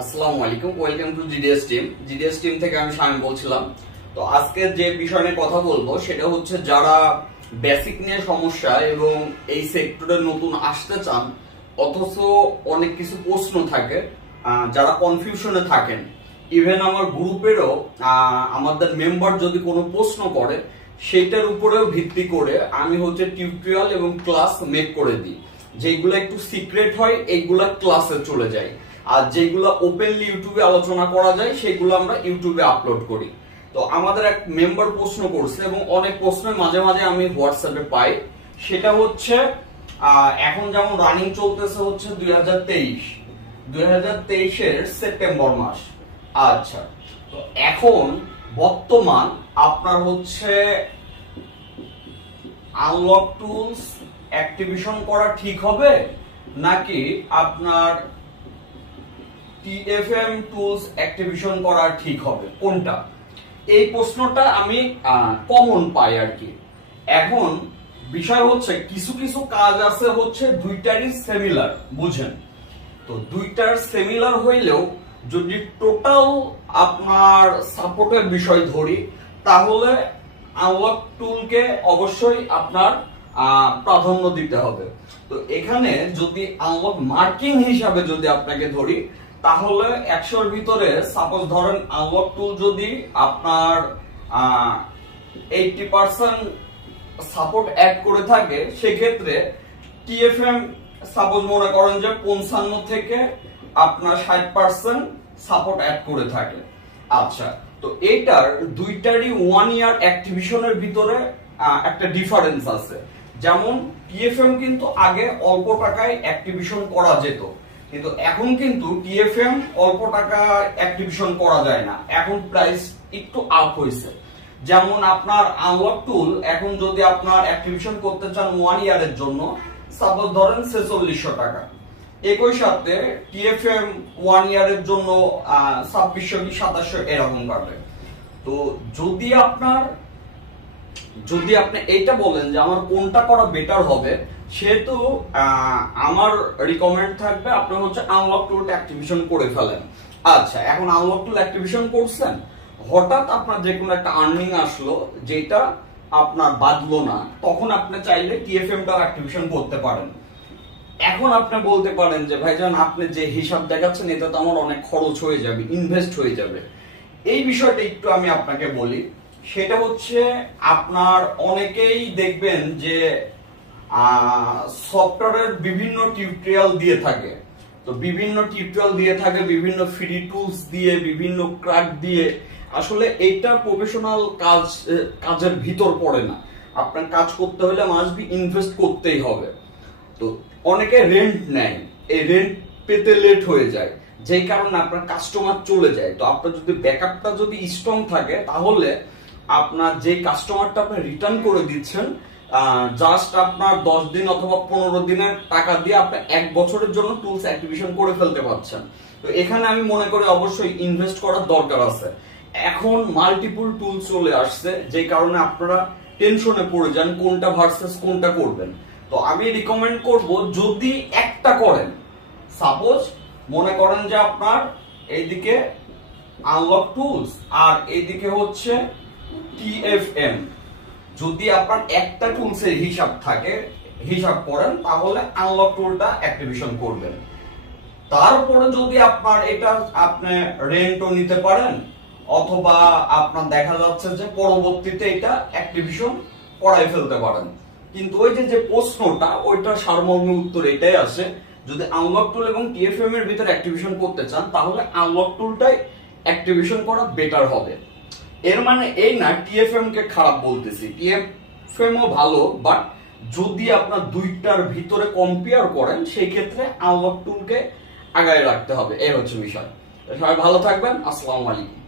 আসসালামু আলাইকুম, welcome to GDS team. GDS team থেকে আমি শামিম বলছিলাম। তো আজকে যে বিষয় নিয়ে কথা বলবো সেটা হচ্ছে যারা বেসিক নিয়ে সমস্যা এবং এই সেক্টরে নতুন আসতে চান অথচ অনেক কিছু প্রশ্ন থাকে, যারা কনফিউশনে থাকেন। ইভেন আমার গ্রুপেরও আমাদের মেম্বার যদি কোনো প্রশ্ন করে সেটার উপরেও ভিত্তি করে আমি হচ্ছে টিউটোরিয়াল এবং ক্লাস মেক করে দিই। যেগুলো একটু সিক্রেট হয় এইগুলা ক্লাসে চলে যায়, আর যেগুলো ওপেনলি ইউটিউবে আলোচনা করা যায় সেগুলো আমরা ইউটিউবে আপলোড করি। তো আমাদের এক মেম্বার প্রশ্ন করছে এবং অনেক প্রশ্ন মাঝে মাঝে আমি হোয়াটসঅ্যাপে পাই। সেটা হচ্ছে এখন যেমন রানিং চলতেছে হচ্ছে 2023 সেপ্টেম্বর মাস। আচ্ছা, তো এখন বর্তমান আপনার হচ্ছে আনলক টুলস অ্যাক্টিভেশন করা ঠিক হবে নাকি আপনার TFM টুলস অ্যাক্টিভেশন করা ঠিক হবে, কোনটা? এই প্রশ্নটা আমি কমন পাই আর কি। এখন বিষয় হচ্ছে কিছু কিছু কাজ আছে হচ্ছে দুইটারই সিমিলার, বুঝেন? তো দুইটার সিমিলার হইলেও যদি টোটাল আপনার সাপোর্টের বিষয় ধরি তাহলে আনলক টুলকে অবশ্যই আপনার প্রাধান্য দিতে হবে। তো এখানে যদি আনলক মার্কিং হিসাবে যদি আপনাকে ধরি তাহলে 100-র ভিতরে সাপোজ ধরেন আনলক টুল যদি আপনার 80% সাপোর্ট অ্যাড করে থাকে, সেক্ষেত্রে TFM সাপোজ মনে করেন যে 55 থেকে আপনার 60% সাপোর্ট অ্যাড করে থাকে। আচ্ছা, তো এইটার দুইটারই 1 ইয়ার অ্যাক্টিভেশনের ভিতরে একটা ডিফারেন্স আছে। যেমন TFM কিন্তু আগে অল্প টাকায় অ্যাক্টিভেশন করা যেত, কিন্তু এখন কিন্তু TFM অল্প টাকা অ্যাক্টিভেশন করা যায় না, এখন প্রাইস একটু আপ হয়েছে। যেমন আপনার আনলক টুল এখন যদি আপনার অ্যাক্টিভেশন করতে চান 1 ইয়ারের জন্য সাপোজ ধরেন 4600 টাকা, একই সাথে TFM 1 ইয়ারের জন্য 2600 কি 2700 এরকম কাটবে। তো যদি আপনি এইটা বলেন যে আমার কোনটা করা বেটার হবে, সেহেতু আমার রিকমেন্ড থাকবে আপনি হচ্ছে আনলক টুলটা অ্যাক্টিভেশন করে ফেলেন। আচ্ছা, এখন আনলক টুল অ্যাক্টিভেশন করছেন, হঠাৎ আপনার যে কোনো একটা আর্নিং আসলো যেটা আপনার বাদলো না, তখন আপনি চাইলে TFMটাও অ্যাক্টিভেশন করতে পারেন। এখন আপনি বলতে পারেন যে ভাইজান আপনি যে হিসাব দেখাচ্ছেন এটা তো আমার অনেক খরচ হয়ে যাবে, ইনভেস্ট হয়ে যাবে। এই বিষয়টা একটু আমি আপনাকে বলি। সেটা হচ্ছে আপনার অনেকেই দেখবেন যে সফটওয়্যারের বিভিন্ন টিউটোরিয়াল দিয়ে থাকে, তো বিভিন্ন টিউটোরিয়াল দিয়ে থাকে, বিভিন্ন ফ্রি টুলস দিয়ে, বিভিন্ন ক্র্যাক দিয়ে। আসলে এটা প্রফেশনাল কাজের ভিতর পড়ে না। আপনার কাজ করতে হলে মাস্ট বি ইনভেস্ট করতেই হবে। তো অনেকে রেন্ট নেয়, এই রেন্ট পেতে লেট হয়ে যায়, যেই কারণে আপনার কাস্টমার চলে যায়। তো আপনার যদি ব্যাকআপটা যদি স্ট্রং থাকে তাহলে আপনার যে কাস্টমারটা আপনি রিটার্ন করে দিচ্ছেন জাস্ট আপনার 10 দিন অথবা 15 দিনের টাকা দিয়ে আপনি 1 বছরের জন্য টুলস অ্যাক্টিভেশন করে ফেলতে পারছেন। তো এখানে আমি মনে করি অবশ্যই ইনভেস্ট করার দরকার আছে। এখন মাল্টিপল টুল চলে আসছে, যে কারণে আপনারা টেনশনে পড়ে যান কোনটা ভার্সেস কোনটা করবেন। তো আমি রিকমেন্ড করব যদি একটা করেন, সাপোজ মনে করেন যে আপনার এইদিকে আনলক টুলস আর এইদিকে হচ্ছে TFM, যদি আপনার একটা টুলসের হিসাব করেন তাহলে আনলক টুলটা অ্যাক্টিভেশন করবেন। তারপরে যদি আপনার এটা আপনি রেন্টও নিতে পারেন অথবা আপনার দেখা যাচ্ছে যে পরবর্তীতে এটা অ্যাক্টিভেশন করাই ফেলতে পারেন। কিন্তু ওই যে প্রশ্নটা ওইটার সারমর্ম উত্তর এটাই আসে, যদি আনলক টুল এবং TFM এর ভিতরে অ্যাক্টিভেশন করতে চান তাহলে আনলক টুলটাই অ্যাক্টিভেশন করা বেটার হবে। এর মানে এই না TFM কে খারাপ বলতেছি, TFM ও ভালো, বাট যদি আপনার দুইটার ভিতরে কম্পেয়ার করেন সেই ক্ষেত্রে আনলক টুলকে আগায় রাখতে হবে। এই হচ্ছে বিষয়। সবাই ভালো থাকবেন। আসসালামু আলাইকুম।